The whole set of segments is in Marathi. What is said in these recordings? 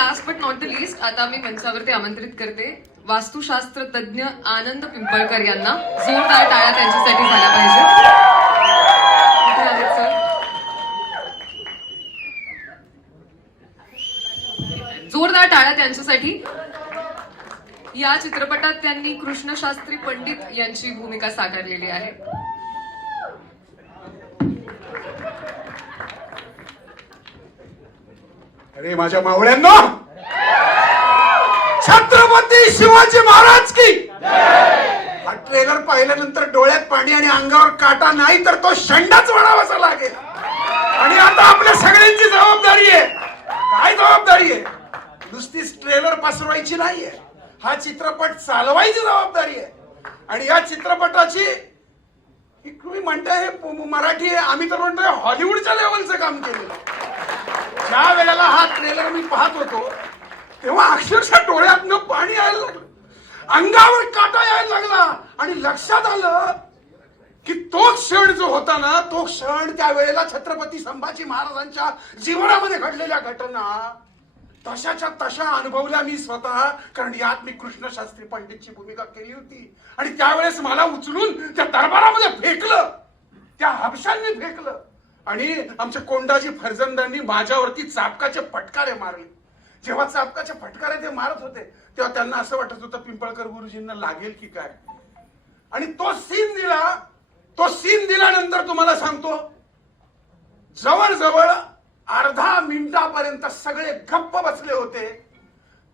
Last but not the list आता मी मंचावरती आमंत्रित करते वास्तुशास्त्र तज्ज्ञ आनंद पिंपळकर यांना. जोरदार टाळ्या त्यांच्यासाठी झाल्या पाहिजे जोरदार टाळ्या त्यांच्यासाठी. या चित्रपटात त्यांनी कृष्णशास्त्री पंडित यांची भूमिका साकारलेली आहे. अरे माझ्या मावळ्यांना! छत्रपती शिवाजी महाराज की! हा ट्रेलर पाहिल्यानंतर डोळ्यात पाणी आणि अंगावर काटा नाही तर तो शंडाच वळावाचा लागेल. आणि आता आपल्या सगळ्यांची जबाबदारी आहे. काय जबाबदारी आहे? नुसतीच ट्रेलर पसरवायची नाहीये. हा चित्रपट चालवायची जबाबदारी आहे. आणि या चित्रपटाची तुम्ही म्हणताय हे मराठी आहे आम्ही तर म्हणतोय हॉलिवूडच्या लेवलचं काम केलेलं आहे. ज्या वेळेला हा ट्रेलर मी पाहत होतो तेव्हा अक्षरशः डोळ्यातनं पाणी यायला लागलं. अंगावर काटा यायला लागला. आणि लक्षात आलं की तो क्षण जो होता ना तो क्षण त्या वेळेला छत्रपती संभाजी महाराजांच्या जीवनामध्ये घडलेल्या घटना. तशाच्या तशा अनुभवल्या मी स्वतः कारण यात मी कृष्णशास्त्री पंडितची भूमिका केली होती. आणि त्यावेळेस मला उचलून त्या दरबारामध्ये फेकलं. त्या हबशांनी फेकलं. आणि आमच्या कोंडाजी फरजंदांनी माझ्यावरती चापकाचे फटकारे मारले. जेव्हा चापकाचे फटकारे ते मारत होते तेव्हा त्यांना असं वाटत होतं पिंपळकर गुरुजींना लागेल की काय? आणि तो सीन दिला तो सीन दिल्यानंतर तुम्हाला सांगतो जवळजवळ अर्धा मिनिटापर्यंत सगळे गप्प बसले होते.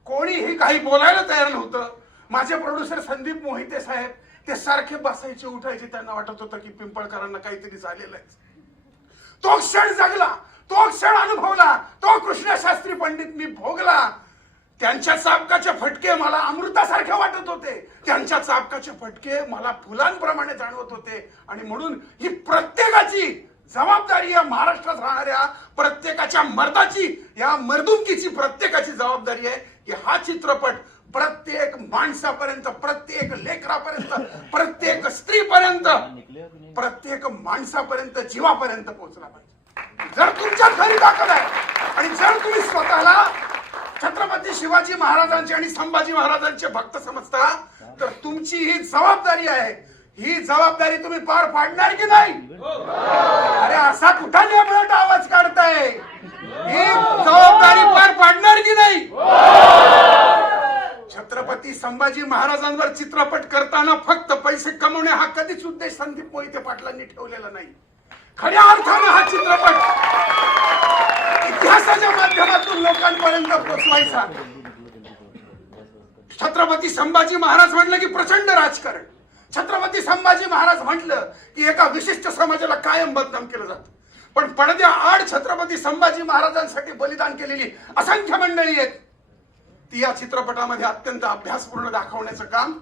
कोणीही काही बोलायला तयार नव्हतं. माझे प्रोड्युसर संदीप मोहिते साहेब ते सारखे बसायचे उठायचे त्यांना वाटत होतं की पिंपळकरांना काहीतरी झालेलं आहे. तो क्षण जगला तो क्षण अनुभवला तो कृष्णशास्त्री पंडित मी भोगला. त्यांच्या चाबकाचे फटके मला अमृतासारखे वाटत होते. त्यांच्या चाबकाचे फटके मला फुलांप्रमाणे जाणवत होते. आणि म्हणून ही प्रत्येकाची जबाबदारी या महाराष्ट्रात राहणाऱ्या प्रत्येकाच्या मर्दाची या मर्दुमकीची प्रत्येकाची जबाबदारी आहे की हा चित्रपट प्रत्येक माणसापर्यंत प्रत्येक लेकरापर्यंत प्रत्येक स्त्रीपर्यंत प्रत्येक माणसापर्यंत जीवापर्यंत पोहोचला पाहिजे. जर तुमच्या घरी दाखल आहे आणि जर तुम्ही स्वतःला छत्रपती शिवाजी महाराजांचे आणि संभाजी महाराजांचे भक्त समजता तर तुमची ही जबाबदारी आहे. ही जबाबदारी तुम्ही पार पाडणार की नाही? अरे असा कुठा नेमळट आवाज काढताय? ही जबाबदारी पार पाडणार की नाही? छत्रपती संभाजी महाराजांवर चित्रपट करताना फक्त पैसे कमवणे हा कधीच उद्देश संदीप मोहिते पाटलांनी ठेवलेला नाही. खऱ्या अर्थानं हा चित्रपट इतिहासाच्या माध्यमातून लोकांपर्यंत पोचवायचा. छत्रपती संभाजी महाराज म्हटलं की प्रचंड राजकारण. छत्रपती संभाजी महाराज म्हटलं की एका विशिष्ट समाजाला कायम बदनाम केलं जातं. पण पडद्या आड छत्रपती संभाजी महाराजांसाठी बलिदान केलेली असंख्य मंडळी आहेत. ती या चित्रपटामध्ये अत्यंत अभ्यासपूर्ण दाखवण्याचं काम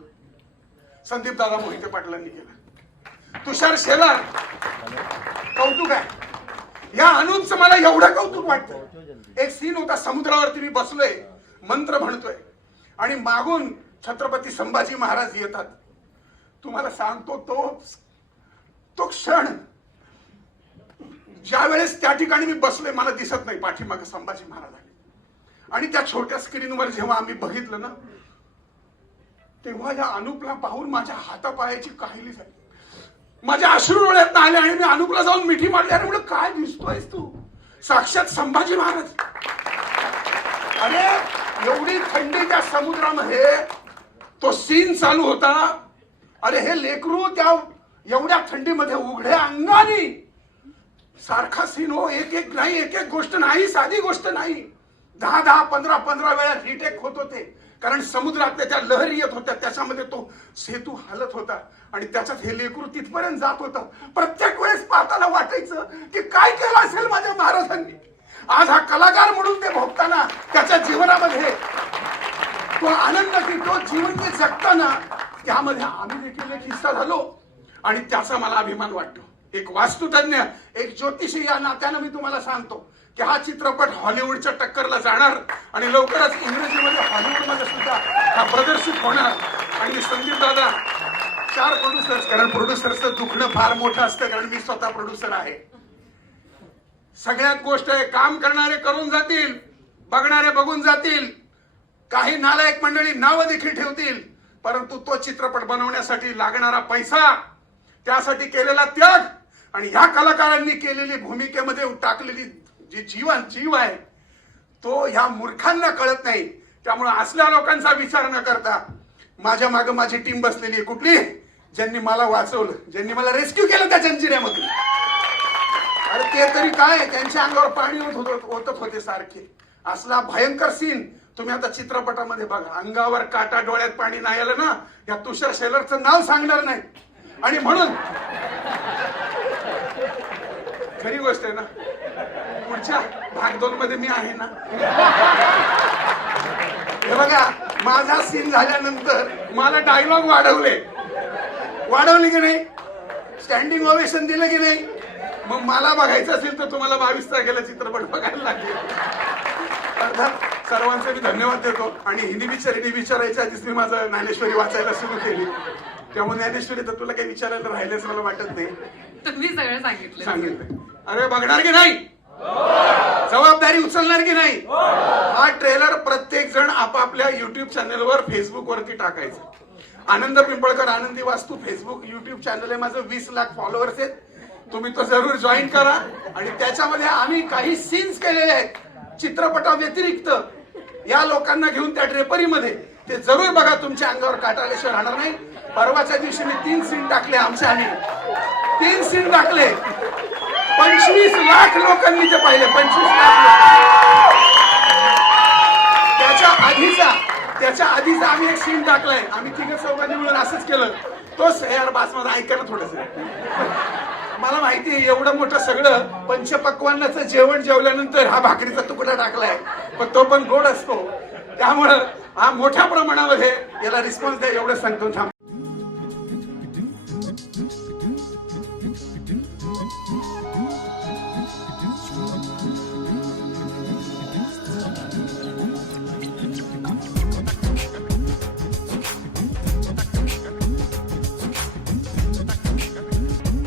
संदीप दादा मोहिते पाटलांनी केलं. तुषार शेलार कौतुक आहे. या अनुच मला एवढं कौतुक वाटतं. एक सीन होता समुद्रावरती मी बसलोय मंत्र म्हणतोय. आणि मागून छत्रपती संभाजी महाराज येतात. तुम्हाला सांगतो तो तो क्षण ज्या वेळेस त्या ठिकाणी मी बसलोय मला दिसत नाही पाठीमागे संभाजी महाराज आहे आणि त्या छोट्या स्क्रीनवर जेव्हा आम्ही बघितलं ना तेव्हा या अनुपला पाहून माझ्या हातापायाची काहिली झाली. माझ्या अश्रू डोळ्यात आले आणि मी अनुपला जाऊन मिठी मारली अरे म्हणलं काय दिसतोयस तू? साक्षात संभाजी महाराज. अरे एवढी थंडी त्या समुद्रामध्ये. तो सीन चालू होता. अरे हे लेकरू त्या एवढ्या थंडीमध्ये उघड्या अंगाने. सारखा सीन हो एक एक नाही एक एक गोष्ट नाही साधी गोष्ट नाही. दहा दहा पंधरा पंधरा वेळा रिटेक होत होते. कारण समुद्रातल्या त्या लहरी येत होत्या त्याच्यामध्ये तो सेतू हलत होता. आणि त्याच्यात हे लेकरू तिथपर्यंत जात होतं. प्रत्येक वेळेस पाहताना वाटायचं की काय केलं असेल माझ्या महाराजांनी? आज हा कलाकार म्हणून ते भोगताना त्याच्या जीवनामध्ये तो आनंद की तो जीवन जे जगताना त्यामध्ये आम्ही देखील एक हिस्सा झालो. आणि त्याचा मला अभिमान वाटतो. एक वास्तुतज्ञ एक ज्योतिषी या नात्यानं मी तुम्हाला सांगतो. की हा चित्रपट हॉलिवूडच्या टक्करला जाणार आणि लवकरच इंग्रजीमध्ये हॉलिवूडमध्ये सुद्धा हा प्रदर्शित होणार. आणि संदीप दादा चार प्रोड्युसर्स कारण प्रोड्युसरचं दुखणं फार मोठं असतं कारण मी स्वतः प्रोड्युसर आहे. सगळ्यात गोष्ट आहे काम करणारे करून जातील बघणारे बघून जातील. काही नालायक मंडळी नावं देखील ठेवतील परंतु तो चित्रपट बनवण्यासाठी लागणारा पैसा त्यासाठी केलेला त्याग आणि ह्या कलाकारांनी केलेली भूमिकेमध्ये टाकलेली जी जीवन जीव आहे तो ह्या मूर्खांना कळत नाही. त्यामुळे असल्या लोकांचा विचार न करता माझ्या मागे माझी टीम बसलेली आहे. कुठली? ज्यांनी मला वाचवलं ज्यांनी मला रेस्क्यू केलं त्या जंजिऱ्यामधून. अरे ते तरी काय? त्यांच्या अंगावर पाणी होत- ओतत होते सारखे. असला भयंकर सीन तुम्ही आता चित्रपटामध्ये बघा. अंगावर काटा डोळ्यात पाणी नाही आलं ना या तुषार शेलरचं नाव सांगणार नाही. आणि म्हणून खरी गोष्ट आहे ना पुढच्या भाग दोन मध्ये मी आहे ना? हे बघा माझा सीन झाल्यानंतर मला डायलॉग वाढवले. वाढवले की नाही? स्टँडिंग ओवेशन दिलं की नाही? मग मला बघायचं असेल तर तुम्हाला बावीस तारखेला चित्रपट बघायला लागेल. अर्थात सर्वांचे मी धन्यवाद देतो. आणि हिंदी बिचारी विचारायच्या आधीच मी माझं ज्ञानेश्वरी वाचायला सुरू केली. त्यामुळे ज्ञानेश्वरी तर तुला काही विचारायला राहिलंच मला वाटत नाही. तुम्ही सगळं सांगितलं. सांगितलं. अरे बघणार की नाही? जबाबदारी उचलणार की नाही? हा. ट्रेलर प्रत्येक जण आपापल्या युट्यूब चॅनलवर फेसबुक वरती टाकायचा. आनंद पिंपळकर आनंदी वास्तू फेसबुक युट्यूब चॅनल आहे माझं वीस लाख फॉलोअर्स आहेत. तुम्ही तो जरूर जॉईन करा. आणि त्याच्यामध्ये आम्ही काही सीन्स केलेले आहेत. चित्रपटा व्यतिरिक्त या लोकांना घेऊन त्या ड्रेपरीमध्ये ते जरूर बघा. तुमच्या अंगावर काटा आल्याशिवाय राहणार नाही. परवाच्या दिवशी मी तीन सीन टाकले आमच्या आम्ही तीन सीन टाकले. पंचवीस लाख लोकांनी ते पाहिले पंचवीस लाख त्याच्या आधीचा त्याच्या आधीचा आम्ही एक सीन टाकलाय. आम्ही तिघ चौघांनी मिळून असंच केलं. तोच यार बास माझा ऐका ना थोडस. मला माहिती आहे एवढं मोठं सगळं पंचपक्वांनाचं जेवण जेवल्यानंतर हा भाकरीचा तुकडा टाकलाय. पण तो पण गोड असतो. त्यामुळं हा मोठ्या प्रमाणामध्ये याला रिस्पॉन्स द्या एवढं सांगतो थांब.